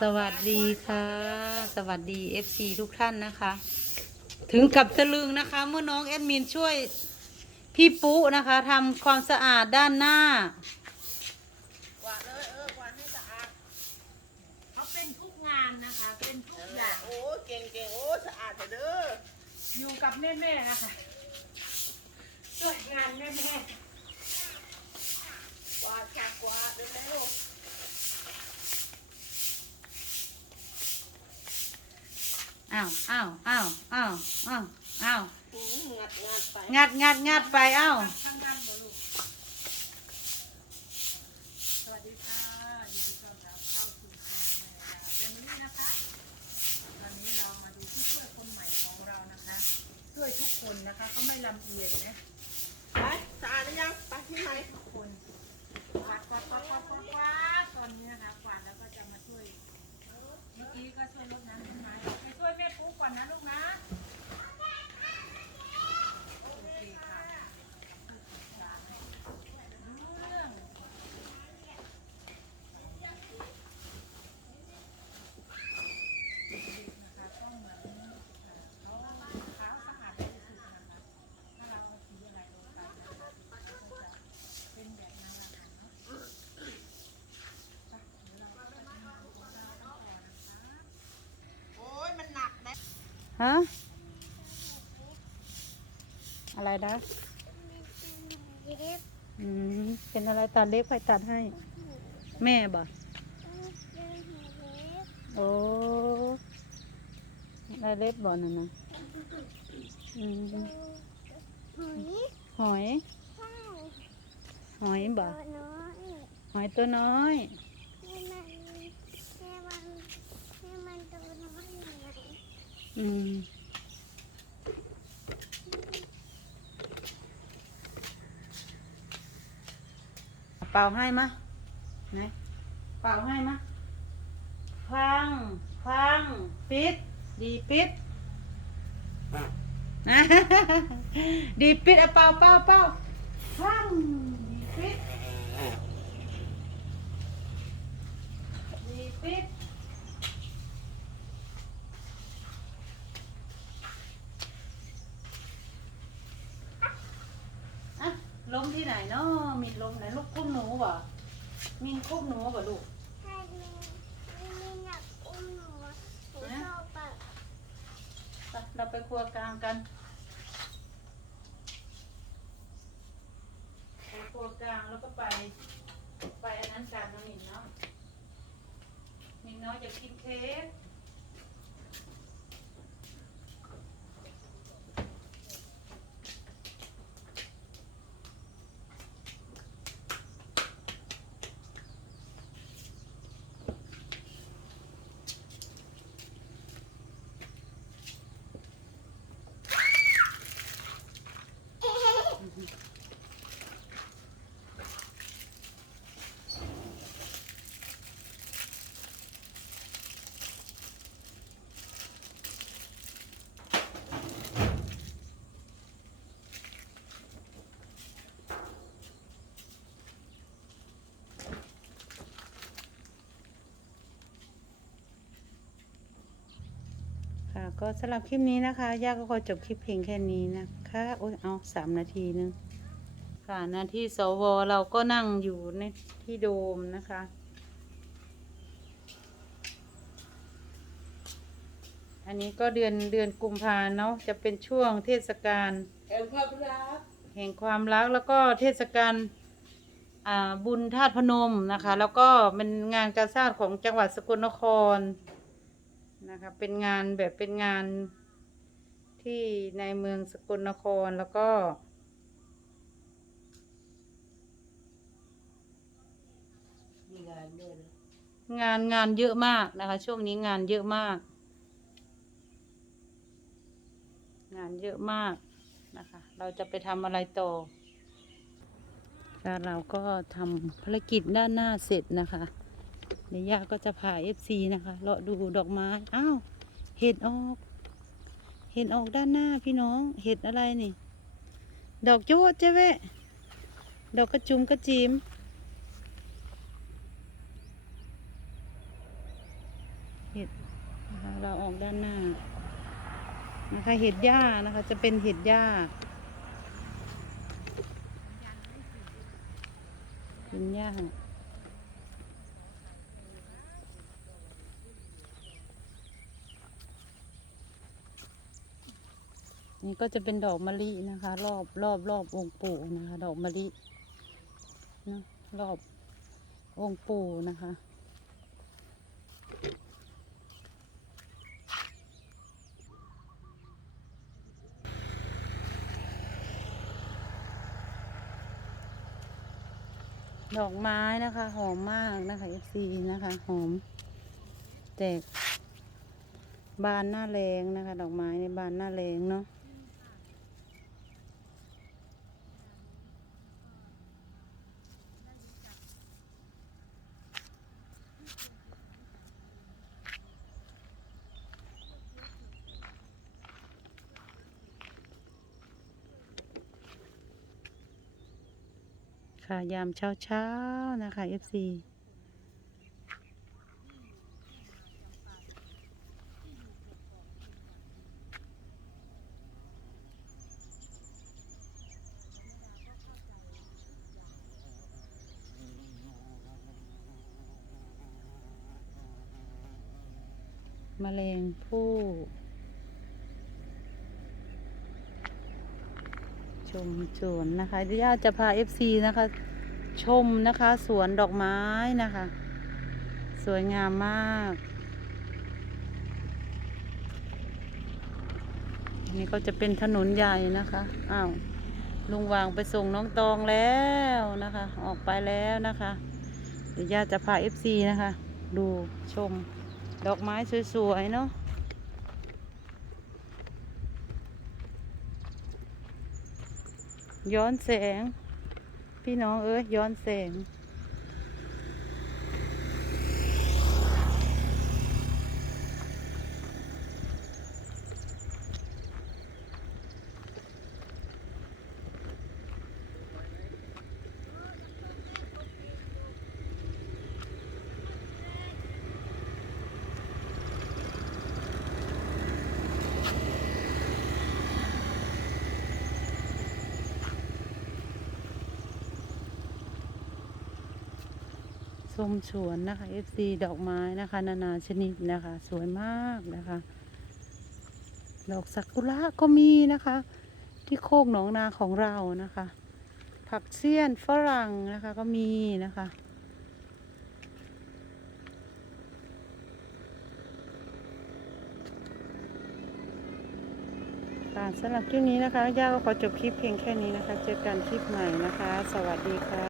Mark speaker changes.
Speaker 1: สวัสดีค่ะ สวัสดี FC ทุกท่านนะคะ ถึงกับตะลึงนะคะ เมื่อน้องแอดมินช่วยพี่ปุ๊นะคะทำความสะอาดด้านหน้า
Speaker 2: กวาดเลยเออกวาดให้สะอาด
Speaker 1: เขาเป็นทุกงานนะคะ เป็นทุก
Speaker 2: นั่น
Speaker 1: อ
Speaker 2: แหละ
Speaker 1: ย่าง
Speaker 2: โอ้เก่งเก่งโอ้สะอาดเถอะเด้อ
Speaker 1: อยู่กับแม่แม่ๆนะคะช่วยงานแม่แม่
Speaker 2: กวาดจากกวาดเร็ว
Speaker 1: อ้าวอ้าวอ้าวอ้าวอ้าวอ้าว
Speaker 2: ๆอื้องัดงัดไป
Speaker 1: งัดงัดงัดไปอ้าว
Speaker 3: ข้างล่างบ่ลูกสวัสดีค่ะยินดีต้อนรับเข้าสู่ช่องแม่ดาแฟมิลี่นะคะตอนนี้เรามาดูผู้ช่วยคนใหม่ของเรานะคะช่วยทุกคนนะคะเขาไม่ลำเอียงนะ
Speaker 2: ไปสะอาดหรือยังไปที่ไหน
Speaker 3: ทุกคนกวาดกวาดกวาดกวาดกวาดกวาดตอนนี้นะคะกวาดแล้วก็จะมาช่วย เมื่อกี้ก็ช่วยรดน้ำต้นไม้ไปช่วยแม่ปุ๊กก่อนนะลูกนะ โอเคค่ะรู้เรื่อง นะคะก็เหมือนเขาขาวสะอาดที่สุดนะคะ ถ้าเราเอาสีอะไรลงไปนะคะก็จะเป็นแบบนั้นแหละค่ะเนาะไปเดี๋ยวเราก็จะทำงานของเรากันต่อนะคะ
Speaker 2: โอ้ยมันหนักนะ
Speaker 1: ฮะอะไรนะอืมเป็นอะไรตัดเล็บใครตัดให้ แม่บ่โอ้ได้เล็บบ่นั่นนะอืมหอย หอยบ่หอยตัวน้อย อืมเป่าให้มะไหนเป่าให้มะฟังฟังปิด ดีปิดนะดีปิดเอาเป่าเป่าเป่าฟังดีปิดดีปิด อะ ล้มที่ไหนเนาะมีล้มไหนลูกคุ้มหนูบ่ มีคุ้มหนูบ่ลูกไปเราไปครัวกลางกันไปครัวกลางแล้วก็ไปไปอันนั้นกันนะมินเนาะมินเนาะอยากกินเค้ก ค่ะ ก็สำหรับคลิปนี้นะคะ ย่าก็ขอจบคลิปเพียงแค่นี้นะคะโอ้ยเอาสามนาทีนึงค่ะหนาที่สวเราก็นั่งอยู่ในที่โดมนะคะ อันนี้ก็เดือนเดือนกุมภาเนาะจะเป็นช่วงเทศกาล
Speaker 2: แห่งความรัก
Speaker 1: แห่งความรักแล้วก็เทศกาลอ่าบุญธาตุพนมนะคะ แล้วก็เป็นงานกาชาติของจังหวัดสกลนคร นะคะ เป็นงานแบบเป็นงานที่ในเมืองสกลนครแล้วก็
Speaker 2: มีงานด้วยนะ
Speaker 1: งานงานเยอะมากนะคะ ช่วงนี้งานเยอะมาก งานเยอะมากนะคะ เราจะไปทำอะไรต่อแล้วเราก็ทำภารกิจด้านหน้าเสร็จนะคะ เดี๋ยวย่าก็จะพาเอฟซีนะคะเลาะดูดอกไม้อ้าวเห็ดออก เห็ดออกด้านหน้าพี่น้อง เห็ดอะไรนี่ ดอกจุ๊ดเจ๊เวดอกกระจุมกระจิมเห็ดนะคะเราออกด้านหน้านะคะเห็ดหญ้านะคะจะเป็นเห็ดหญ้าเป็นหญ้า นี่ก็จะเป็นดอกมะลินะคะ รอบรอบรอบองค์ปู่นะคะ ดอกมะลินะรอบองค์ปู่นะคะ ดอกไม้นะคะ หอมมากนะคะ FC นะคะ หอมแตกบานหน้าแรงนะคะ ดอกไม้ในบานหน้าแรงเนาะ ค่ะ ยามเช้าเช้าๆนะคะ FC แมลงผู้ ชมสวนนะคะเดี๋ยวย่าจะพา FC นะคะ ชมนะคะ สวนดอกไม้นะคะ สวยงามมากนนี้ก็จะเป็นถนนใหญ่นะคะ อ้าว ลุงวางไปส่งน้องตองแล้วนะคะ ออกไปแล้วนะคะ เดี๋ยวย่าจะพา FC นะคะ ดูชม ดอกไม้สวยๆเนาะ ย้อนแสง พี่น้องเอ้ยย้อนแสง ชมสวนนะคะ FC ดอกไม้นะคะ นานาชนิดนะคะ สวยมากนะคะ ดอกซากุระก็มีนะคะ ที่โคกหนองนาของเรานะคะ ผักเสี้ยนฝรั่งนะคะก็มีนะคะค่ะสำหรับคลิปนี้นะคะย่าก็ขอจบคลิปเพียงแค่นี้นะคะ เจอกันคลิปใหม่นะคะ สวัสดีค่ะ